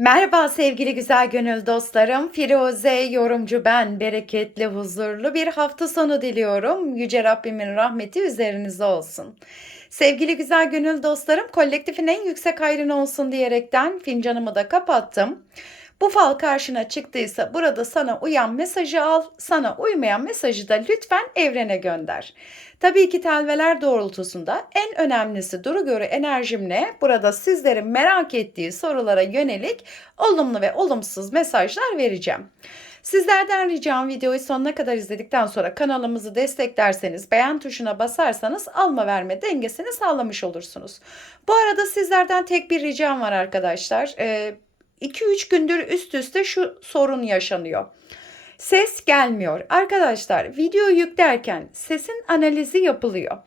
Merhaba sevgili güzel gönül dostlarım. Firuze yorumcu ben. Bereketli, huzurlu bir hafta sonu diliyorum. Yüce Rabbimin rahmeti üzerinize olsun. Sevgili güzel gönül dostlarım, kolektifin en yüksek hayrına olsun diyerekten fincanımı da kapattım. Bu fal karşına çıktıysa burada sana uyan mesajı al, sana uymayan mesajı da lütfen evrene gönder. Tabii ki telveler doğrultusunda en önemlisi duru göre enerjimle burada sizlerin merak ettiği sorulara yönelik olumlu ve olumsuz mesajlar vereceğim. Sizlerden ricam videoyu sonuna kadar izledikten sonra kanalımızı desteklerseniz, beğen tuşuna basarsanız alma verme dengesini sağlamış olursunuz. Bu arada sizlerden tek bir ricam var arkadaşlar. Ee, 2-3 gündür üst üste şu sorun yaşanıyor. Ses gelmiyor. Arkadaşlar video yüklerken sesin analizi yapılıyor.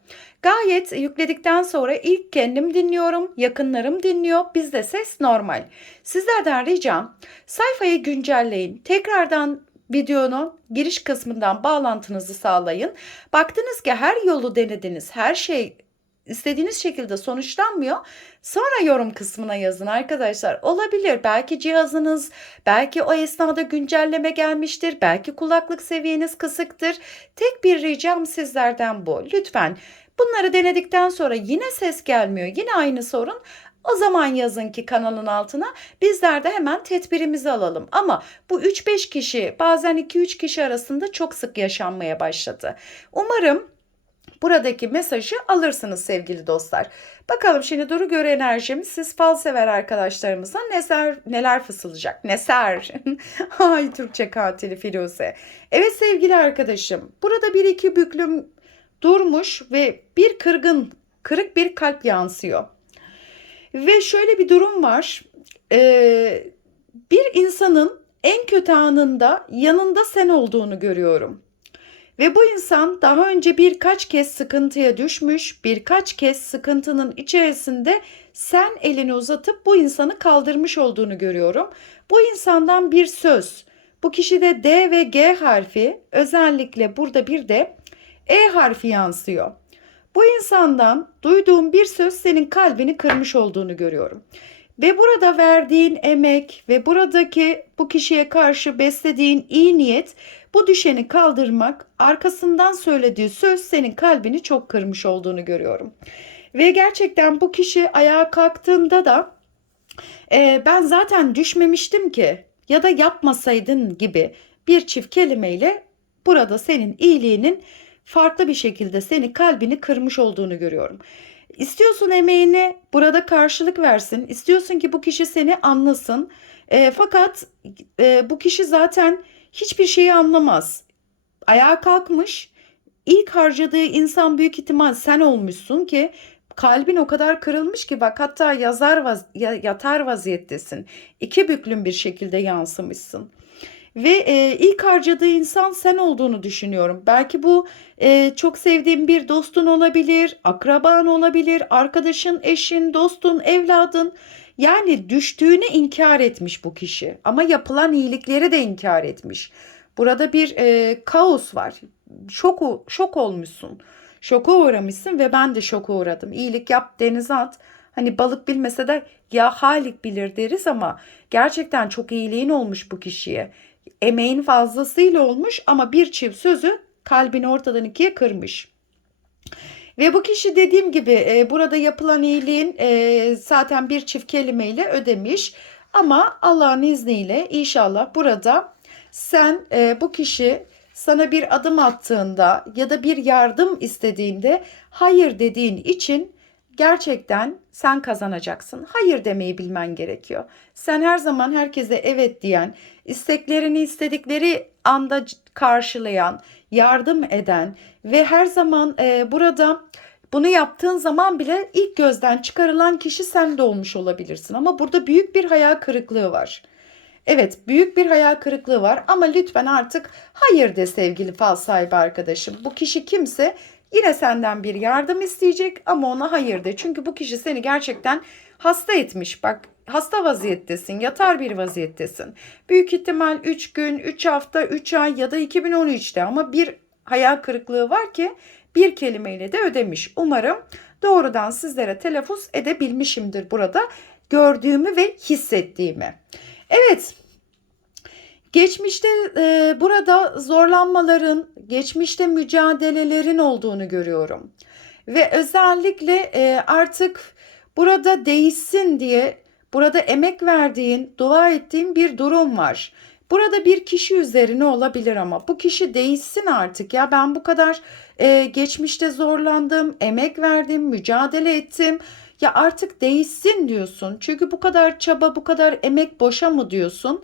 Gayet yükledikten sonra ilk kendim dinliyorum, yakınlarım dinliyor. Bizde ses normal. Sizlerden ricam sayfayı güncelleyin. Tekrardan videonun giriş kısmından bağlantınızı sağlayın. Baktınız ki her yolu denediniz, her şey istediğiniz şekilde sonuçlanmıyor. Sonra yorum kısmına yazın arkadaşlar. Olabilir. Belki cihazınız, belki o esnada güncelleme gelmiştir. Belki kulaklık seviyeniz kısıktır. Tek bir ricam sizlerden bu. Lütfen bunları denedikten sonra yine ses gelmiyor. Yine aynı sorun. O zaman yazın ki kanalın altına bizler de hemen tedbirimizi alalım. Ama bu 3-5 kişi bazen 2-3 kişi arasında çok sık yaşanmaya başladı. Umarım buradaki mesajı alırsınız sevgili dostlar. Bakalım şimdi Duru Göre enerjimiz siz fal sever arkadaşlarımıza neler, neler fısıldayacak? Neser. Ay Türkçe katili Firuze. Evet sevgili arkadaşım burada bir iki büklüm durmuş ve bir kırgın kırık bir kalp yansıyor. Ve şöyle bir durum var. Ee, bir insanın en kötü anında yanında sen olduğunu görüyorum. Ve bu insan daha önce birkaç kez sıkıntıya düşmüş, birkaç kez sıkıntının içerisinde sen elini uzatıp bu insanı kaldırmış olduğunu görüyorum. Bu insandan bir söz, bu kişide D ve G harfi, özellikle burada bir de E harfi yansıyor. Bu insandan duyduğum bir söz senin kalbini kırmış olduğunu görüyorum. Ve burada verdiğin emek ve buradaki bu kişiye karşı beslediğin iyi niyet bu düşeni kaldırmak, arkasından söylediği söz senin kalbini çok kırmış olduğunu görüyorum. Ve gerçekten bu kişi ayağa kalktığında da e, ben zaten düşmemiştim ki ya da yapmasaydın gibi bir çift kelimeyle burada senin iyiliğinin farklı bir şekilde seni kalbini kırmış olduğunu görüyorum. İstiyorsun emeğini burada karşılık versin. İstiyorsun ki bu kişi seni anlasın. E, fakat e, bu kişi zaten hiçbir şeyi anlamaz. Ayağa kalkmış. İlk harcadığı insan büyük ihtimal sen olmuşsun ki kalbin o kadar kırılmış ki bak hatta yazar vaz yatar vaziyettesin. İki büklüm bir şekilde yansımışsın. Ve e, ilk harcadığı insan sen olduğunu düşünüyorum. Belki bu e, çok sevdiğin bir dostun olabilir, akraban olabilir, arkadaşın, eşin, dostun, evladın. Yani düştüğünü inkar etmiş bu kişi ama yapılan iyilikleri de inkar etmiş. Burada bir e, kaos var. Şok, şok olmuşsun. Şoka uğramışsın ve ben de şoka uğradım. İyilik yap denize at. Hani balık bilmese de ya halik bilir deriz ama gerçekten çok iyiliğin olmuş bu kişiye. Emeğin fazlasıyla olmuş ama bir çift sözü kalbini ortadan ikiye kırmış. Ve bu kişi dediğim gibi e, burada yapılan iyiliğin e, zaten bir çift kelimeyle ödemiş. Ama Allah'ın izniyle inşallah burada sen e, bu kişi sana bir adım attığında ya da bir yardım istediğinde hayır dediğin için gerçekten sen kazanacaksın. Hayır demeyi bilmen gerekiyor. Sen her zaman herkese evet diyen, isteklerini istedikleri anda karşılayan, yardım eden ve her zaman e, burada bunu yaptığın zaman bile ilk gözden çıkarılan kişi sen de olmuş olabilirsin. Ama burada büyük bir hayal kırıklığı var. Evet büyük bir hayal kırıklığı var ama lütfen artık hayır de sevgili fal sahibi arkadaşım. Bu kişi kimse yine senden bir yardım isteyecek ama ona hayır de. Çünkü bu kişi seni gerçekten hasta etmiş. Bak hasta vaziyettesin, yatar bir vaziyettesin. Büyük ihtimal 3 gün, 3 hafta, 3 ay ya da 2013'te ama bir hayal kırıklığı var ki bir kelimeyle de ödemiş. Umarım doğrudan sizlere telaffuz edebilmişimdir burada. gördüğümü ve hissettiğimi. Evet. Geçmişte e, burada zorlanmaların, geçmişte mücadelelerin olduğunu görüyorum. Ve özellikle e, artık burada değişsin diye burada emek verdiğin, dua ettiğin bir durum var. Burada bir kişi üzerine olabilir ama bu kişi değişsin artık ya ben bu kadar e, geçmişte zorlandım, emek verdim, mücadele ettim. Ya artık değişsin diyorsun. Çünkü bu kadar çaba, bu kadar emek boşa mı diyorsun?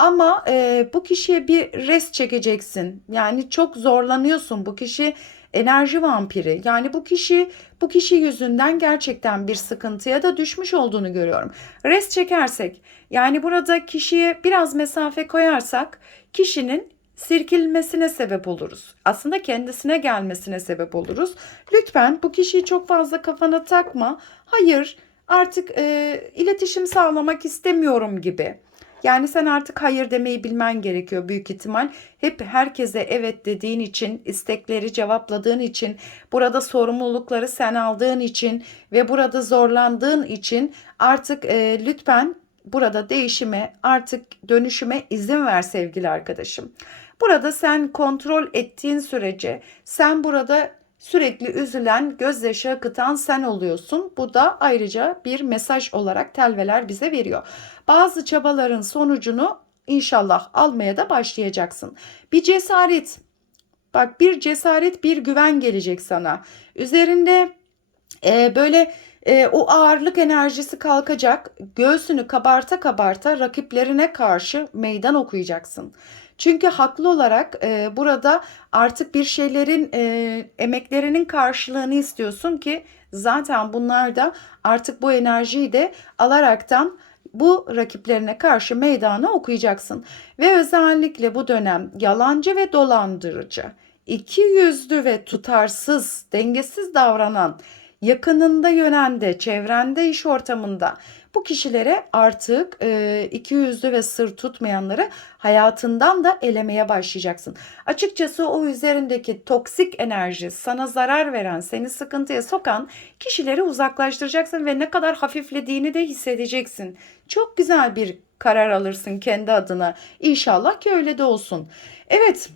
Ama e, bu kişiye bir rest çekeceksin. Yani çok zorlanıyorsun. Bu kişi enerji vampiri. Yani bu kişi bu kişi yüzünden gerçekten bir sıkıntıya da düşmüş olduğunu görüyorum. Rest çekersek yani burada kişiye biraz mesafe koyarsak kişinin sirkilmesine sebep oluruz. Aslında kendisine gelmesine sebep oluruz. Lütfen bu kişiyi çok fazla kafana takma. Hayır artık e, iletişim sağlamak istemiyorum gibi. Yani sen artık hayır demeyi bilmen gerekiyor büyük ihtimal. Hep herkese evet dediğin için, istekleri cevapladığın için, burada sorumlulukları sen aldığın için ve burada zorlandığın için artık e, lütfen burada değişime, artık dönüşüme izin ver sevgili arkadaşım. Burada sen kontrol ettiğin sürece sen burada sürekli üzülen, gözyaşı akıtan sen oluyorsun. Bu da ayrıca bir mesaj olarak telveler bize veriyor. Bazı çabaların sonucunu inşallah almaya da başlayacaksın. Bir cesaret, bak bir cesaret, bir güven gelecek sana. Üzerinde e, böyle e, o ağırlık enerjisi kalkacak. Göğsünü kabarta kabarta rakiplerine karşı meydan okuyacaksın. Çünkü haklı olarak e, burada artık bir şeylerin e, emeklerinin karşılığını istiyorsun ki zaten bunlar da artık bu enerjiyi de alaraktan bu rakiplerine karşı meydanı okuyacaksın. Ve özellikle bu dönem yalancı ve dolandırıcı, iki yüzlü ve tutarsız, dengesiz davranan, yakınında yönende, çevrende, iş ortamında bu kişilere artık e, iki yüzlü ve sır tutmayanları hayatından da elemeye başlayacaksın. Açıkçası o üzerindeki toksik enerji, sana zarar veren, seni sıkıntıya sokan kişileri uzaklaştıracaksın ve ne kadar hafiflediğini de hissedeceksin. Çok güzel bir karar alırsın kendi adına. İnşallah ki öyle de olsun. Evet,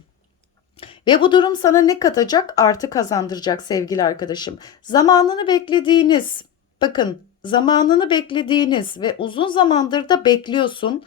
ve bu durum sana ne katacak? Artı kazandıracak sevgili arkadaşım. Zamanını beklediğiniz, bakın zamanını beklediğiniz ve uzun zamandır da bekliyorsun.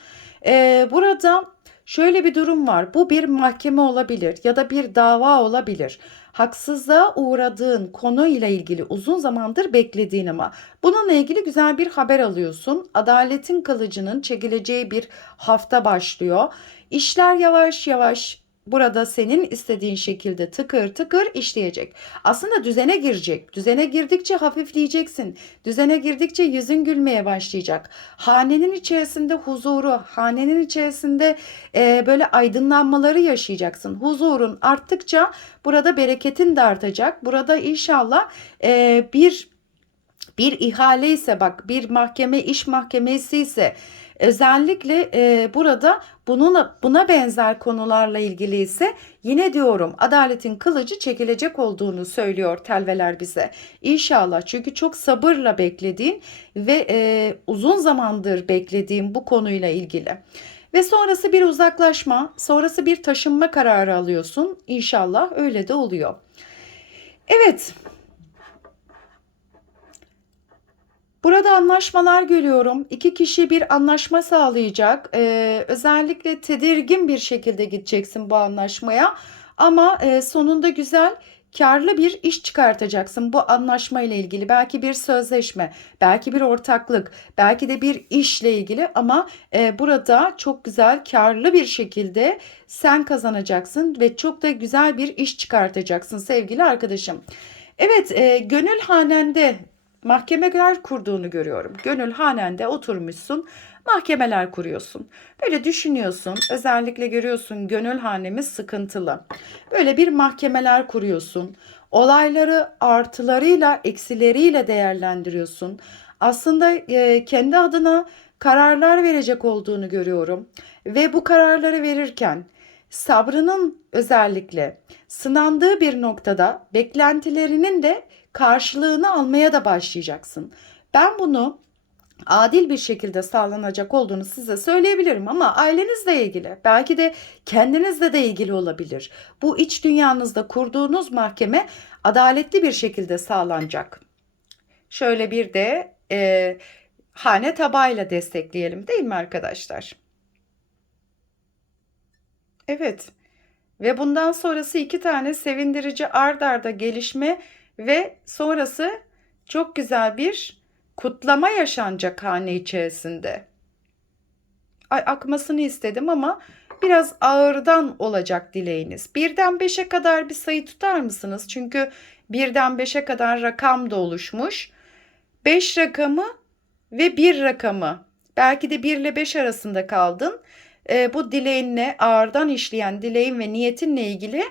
Ee, burada şöyle bir durum var. Bu bir mahkeme olabilir ya da bir dava olabilir. Haksızlığa uğradığın konu ile ilgili uzun zamandır beklediğin ama bununla ilgili güzel bir haber alıyorsun. Adaletin kılıcının çekileceği bir hafta başlıyor. İşler yavaş yavaş burada senin istediğin şekilde tıkır tıkır işleyecek. Aslında düzene girecek. Düzene girdikçe hafifleyeceksin. Düzene girdikçe yüzün gülmeye başlayacak. Hanenin içerisinde huzuru, hanenin içerisinde e, böyle aydınlanmaları yaşayacaksın. Huzurun arttıkça burada bereketin de artacak. Burada inşallah e, bir bir ihale ise bak bir mahkeme iş mahkemesi ise Özellikle e, burada bununla buna benzer konularla ilgili ise yine diyorum adaletin kılıcı çekilecek olduğunu söylüyor telveler bize. İnşallah çünkü çok sabırla beklediğin ve e, uzun zamandır beklediğim bu konuyla ilgili. Ve sonrası bir uzaklaşma, sonrası bir taşınma kararı alıyorsun. İnşallah öyle de oluyor. Evet, Burada anlaşmalar görüyorum. İki kişi bir anlaşma sağlayacak. Ee, özellikle tedirgin bir şekilde gideceksin bu anlaşmaya. Ama e, sonunda güzel karlı bir iş çıkartacaksın bu anlaşma ile ilgili. Belki bir sözleşme, belki bir ortaklık, belki de bir işle ilgili ama e, burada çok güzel karlı bir şekilde sen kazanacaksın ve çok da güzel bir iş çıkartacaksın sevgili arkadaşım. Evet, e, gönül hanende mahkemeler kurduğunu görüyorum. Gönül hanende oturmuşsun, mahkemeler kuruyorsun. Böyle düşünüyorsun, özellikle görüyorsun gönül hanemiz sıkıntılı. Böyle bir mahkemeler kuruyorsun. Olayları artılarıyla, eksileriyle değerlendiriyorsun. Aslında e, kendi adına kararlar verecek olduğunu görüyorum. Ve bu kararları verirken sabrının özellikle sınandığı bir noktada beklentilerinin de karşılığını almaya da başlayacaksın. Ben bunu adil bir şekilde sağlanacak olduğunu size söyleyebilirim ama ailenizle ilgili belki de kendinizle de ilgili olabilir. Bu iç dünyanızda kurduğunuz mahkeme adaletli bir şekilde sağlanacak. Şöyle bir de e, hane tabağıyla destekleyelim değil mi arkadaşlar? Evet. Ve bundan sonrası iki tane sevindirici ard arda gelişme ve sonrası çok güzel bir kutlama yaşanacak hane içerisinde. Ay akmasını istedim ama biraz ağırdan olacak dileğiniz. Birden beşe kadar bir sayı tutar mısınız? Çünkü birden beşe kadar rakam da oluşmuş. Beş rakamı ve bir rakamı. Belki de 1 ile 5 arasında kaldın. E, bu dileğinle ağırdan işleyen dileğin ve niyetinle ilgili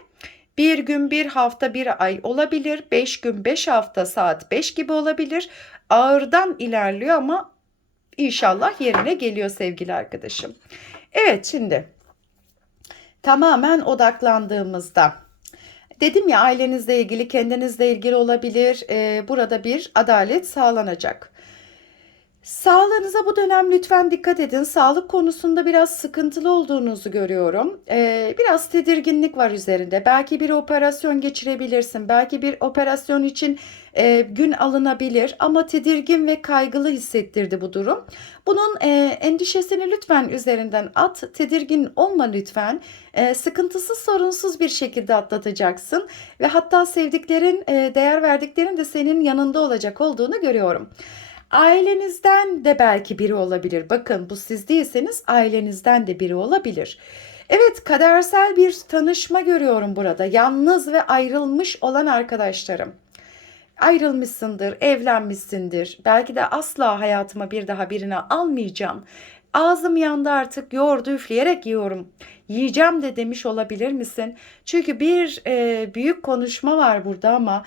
bir gün, bir hafta, bir ay olabilir. Beş gün, beş hafta, saat beş gibi olabilir. Ağırdan ilerliyor ama inşallah yerine geliyor sevgili arkadaşım. Evet şimdi tamamen odaklandığımızda dedim ya ailenizle ilgili, kendinizle ilgili olabilir. Ee, burada bir adalet sağlanacak. Sağlığınıza bu dönem lütfen dikkat edin. Sağlık konusunda biraz sıkıntılı olduğunuzu görüyorum. Ee, biraz tedirginlik var üzerinde. Belki bir operasyon geçirebilirsin. Belki bir operasyon için e, gün alınabilir ama tedirgin ve kaygılı hissettirdi bu durum. Bunun e, endişesini lütfen üzerinden at. Tedirgin olma lütfen. E, sıkıntısız sorunsuz bir şekilde atlatacaksın ve hatta sevdiklerin, e, değer verdiklerin de senin yanında olacak olduğunu görüyorum. Ailenizden de belki biri olabilir. Bakın bu siz değilseniz ailenizden de biri olabilir. Evet kadersel bir tanışma görüyorum burada. Yalnız ve ayrılmış olan arkadaşlarım. Ayrılmışsındır, evlenmişsindir. Belki de asla hayatıma bir daha birini almayacağım. Ağzım yandı artık yoğurdu üfleyerek yiyorum. Yiyeceğim de demiş olabilir misin? Çünkü bir e, büyük konuşma var burada ama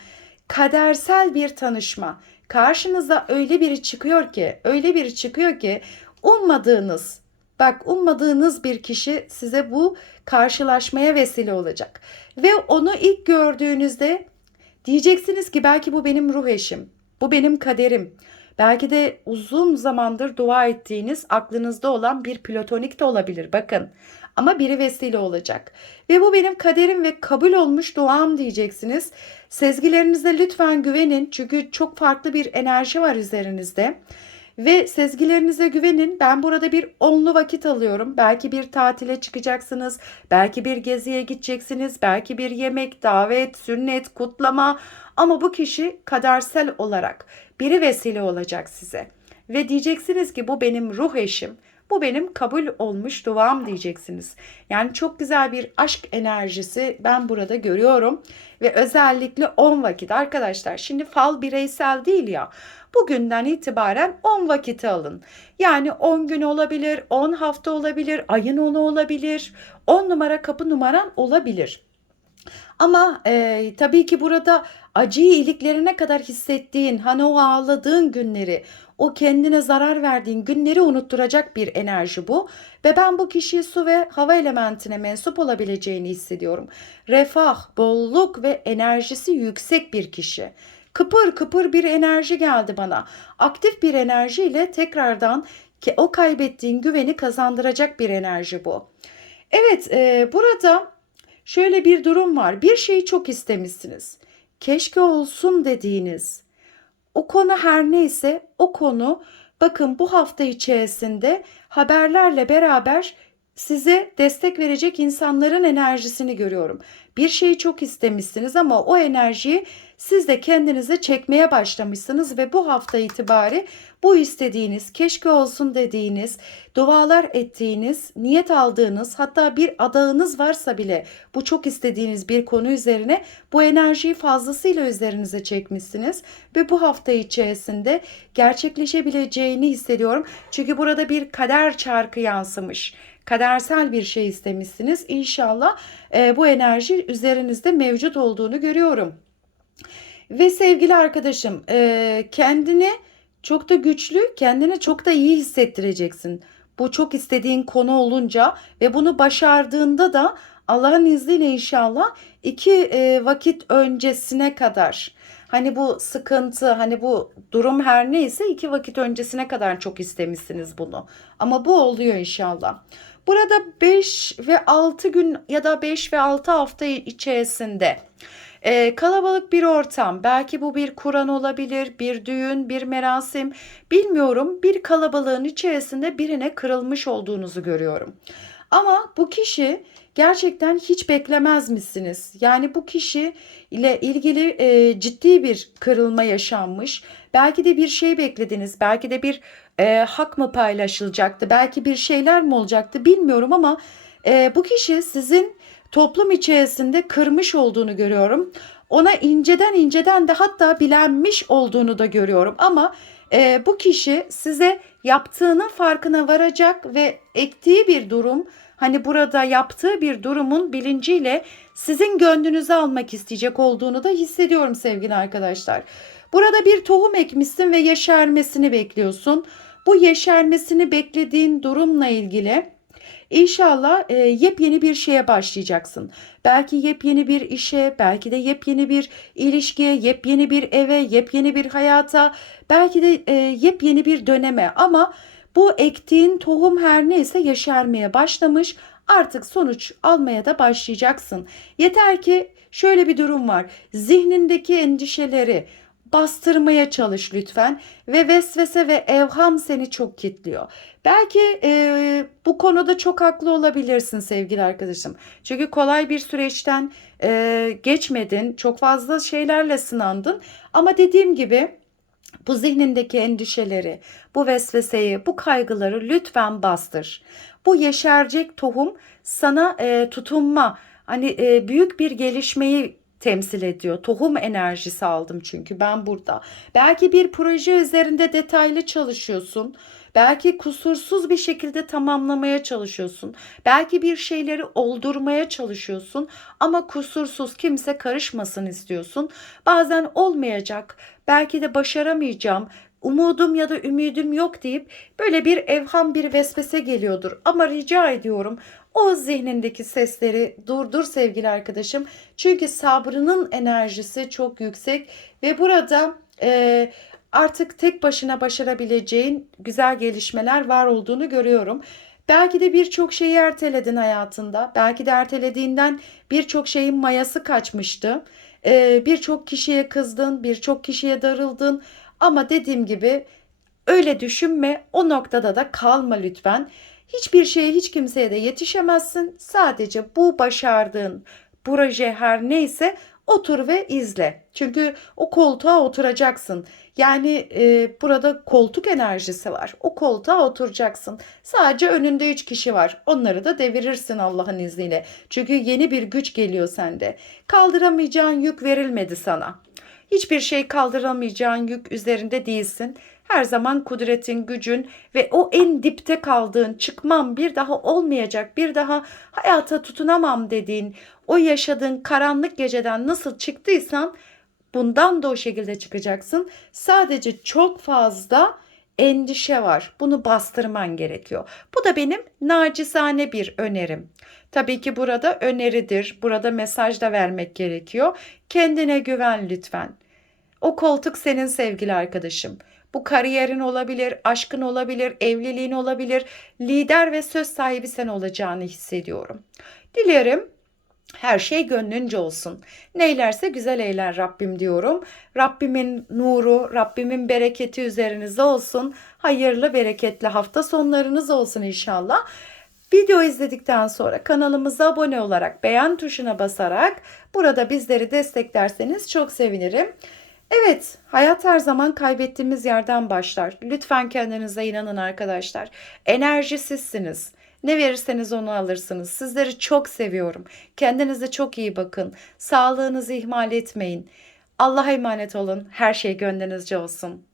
kadersel bir tanışma. Karşınıza öyle biri çıkıyor ki, öyle biri çıkıyor ki ummadığınız, bak ummadığınız bir kişi size bu karşılaşmaya vesile olacak. Ve onu ilk gördüğünüzde diyeceksiniz ki belki bu benim ruh eşim, bu benim kaderim. Belki de uzun zamandır dua ettiğiniz aklınızda olan bir platonik de olabilir. Bakın ama biri vesile olacak. Ve bu benim kaderim ve kabul olmuş duam diyeceksiniz. Sezgilerinize lütfen güvenin çünkü çok farklı bir enerji var üzerinizde. Ve sezgilerinize güvenin. Ben burada bir onlu vakit alıyorum. Belki bir tatile çıkacaksınız. Belki bir geziye gideceksiniz. Belki bir yemek, davet, sünnet, kutlama. Ama bu kişi kadersel olarak biri vesile olacak size. Ve diyeceksiniz ki bu benim ruh eşim. Bu benim kabul olmuş duam diyeceksiniz. Yani çok güzel bir aşk enerjisi ben burada görüyorum. Ve özellikle 10 vakit arkadaşlar. Şimdi fal bireysel değil ya. Bugünden itibaren 10 vakiti alın. Yani 10 gün olabilir, 10 hafta olabilir, ayın 10'u olabilir, 10 numara kapı numaran olabilir. Ama e, tabii ki burada acıyı iliklerine kadar hissettiğin, hani o ağladığın günleri, o kendine zarar verdiğin günleri unutturacak bir enerji bu. Ve ben bu kişiyi su ve hava elementine mensup olabileceğini hissediyorum. Refah, bolluk ve enerjisi yüksek bir kişi. Kıpır kıpır bir enerji geldi bana. Aktif bir enerjiyle tekrardan ki o kaybettiğin güveni kazandıracak bir enerji bu. Evet, e, burada şöyle bir durum var. Bir şeyi çok istemişsiniz. Keşke olsun dediğiniz o konu her neyse o konu bakın bu hafta içerisinde haberlerle beraber size destek verecek insanların enerjisini görüyorum. Bir şeyi çok istemişsiniz ama o enerjiyi siz de kendinize çekmeye başlamışsınız ve bu hafta itibari bu istediğiniz, keşke olsun dediğiniz, dualar ettiğiniz, niyet aldığınız hatta bir adağınız varsa bile bu çok istediğiniz bir konu üzerine bu enerjiyi fazlasıyla üzerinize çekmişsiniz ve bu hafta içerisinde gerçekleşebileceğini hissediyorum. Çünkü burada bir kader çarkı yansımış kadersel bir şey istemişsiniz. İnşallah e, bu enerji üzerinizde mevcut olduğunu görüyorum. Ve sevgili arkadaşım e, kendini çok da güçlü, kendini çok da iyi hissettireceksin. Bu çok istediğin konu olunca ve bunu başardığında da Allah'ın izniyle inşallah iki e, vakit öncesine kadar hani bu sıkıntı hani bu durum her neyse iki vakit öncesine kadar çok istemişsiniz bunu. Ama bu oluyor inşallah. Burada 5 ve 6 gün ya da 5 ve 6 hafta içerisinde e, kalabalık bir ortam, belki bu bir Kur'an olabilir, bir düğün, bir merasim, bilmiyorum. Bir kalabalığın içerisinde birine kırılmış olduğunuzu görüyorum. Ama bu kişi gerçekten hiç beklemez misiniz? Yani bu kişi ile ilgili e, ciddi bir kırılma yaşanmış. Belki de bir şey beklediniz. Belki de bir e, hak mı paylaşılacaktı? Belki bir şeyler mi olacaktı bilmiyorum ama e, bu kişi sizin toplum içerisinde kırmış olduğunu görüyorum. Ona inceden inceden de hatta bilenmiş olduğunu da görüyorum. Ama e, bu kişi size yaptığının farkına varacak ve ektiği bir durum hani burada yaptığı bir durumun bilinciyle sizin gönlünüzü almak isteyecek olduğunu da hissediyorum sevgili arkadaşlar. Burada bir tohum ekmişsin ve yeşermesini bekliyorsun. Bu yeşermesini beklediğin durumla ilgili İnşallah e, yepyeni bir şeye başlayacaksın. Belki yepyeni bir işe, belki de yepyeni bir ilişkiye, yepyeni bir eve, yepyeni bir hayata, belki de e, yepyeni bir döneme ama bu ektiğin tohum her neyse yeşermeye başlamış. Artık sonuç almaya da başlayacaksın. Yeter ki şöyle bir durum var. Zihnindeki endişeleri, bastırmaya çalış lütfen ve vesvese ve evham seni çok kitliyor. Belki e, bu konuda çok haklı olabilirsin sevgili arkadaşım. Çünkü kolay bir süreçten e, geçmedin, çok fazla şeylerle sınandın ama dediğim gibi bu zihnindeki endişeleri, bu vesveseyi, bu kaygıları lütfen bastır. Bu yeşercek tohum sana e, tutunma, hani e, büyük bir gelişmeyi temsil ediyor. Tohum enerjisi aldım çünkü ben burada. Belki bir proje üzerinde detaylı çalışıyorsun. Belki kusursuz bir şekilde tamamlamaya çalışıyorsun. Belki bir şeyleri oldurmaya çalışıyorsun ama kusursuz kimse karışmasın istiyorsun. Bazen olmayacak. Belki de başaramayacağım umudum ya da ümidim yok deyip böyle bir evham bir vesvese geliyordur. Ama rica ediyorum o zihnindeki sesleri durdur sevgili arkadaşım. Çünkü sabrının enerjisi çok yüksek ve burada e, artık tek başına başarabileceğin güzel gelişmeler var olduğunu görüyorum. Belki de birçok şeyi erteledin hayatında. Belki de ertelediğinden birçok şeyin mayası kaçmıştı. Ee, birçok kişiye kızdın, birçok kişiye darıldın. Ama dediğim gibi öyle düşünme. O noktada da kalma lütfen. Hiçbir şeye hiç kimseye de yetişemezsin. Sadece bu başardığın proje her neyse otur ve izle. Çünkü o koltuğa oturacaksın. Yani e, burada koltuk enerjisi var. O koltuğa oturacaksın. Sadece önünde üç kişi var. Onları da devirirsin Allah'ın izniyle. Çünkü yeni bir güç geliyor sende. Kaldıramayacağın yük verilmedi sana. Hiçbir şey kaldıramayacağın yük üzerinde değilsin. Her zaman kudretin, gücün ve o en dipte kaldığın, çıkmam, bir daha olmayacak, bir daha hayata tutunamam dediğin, o yaşadığın karanlık geceden nasıl çıktıysan bundan da o şekilde çıkacaksın. Sadece çok fazla endişe var. Bunu bastırman gerekiyor. Bu da benim nacizane bir önerim. Tabii ki burada öneridir. Burada mesaj da vermek gerekiyor. Kendine güven lütfen. O koltuk senin sevgili arkadaşım. Bu kariyerin olabilir, aşkın olabilir, evliliğin olabilir. Lider ve söz sahibi sen olacağını hissediyorum. Dilerim her şey gönlünce olsun. Neylerse güzel eyler Rabbim diyorum. Rabbimin nuru, Rabbimin bereketi üzerinize olsun. Hayırlı, bereketli hafta sonlarınız olsun inşallah. Video izledikten sonra kanalımıza abone olarak beğen tuşuna basarak burada bizleri desteklerseniz çok sevinirim. Evet, hayat her zaman kaybettiğimiz yerden başlar. Lütfen kendinize inanın arkadaşlar. Enerjisizsiniz. Ne verirseniz onu alırsınız. Sizleri çok seviyorum. Kendinize çok iyi bakın. Sağlığınızı ihmal etmeyin. Allah'a emanet olun. Her şey gönlünüzce olsun.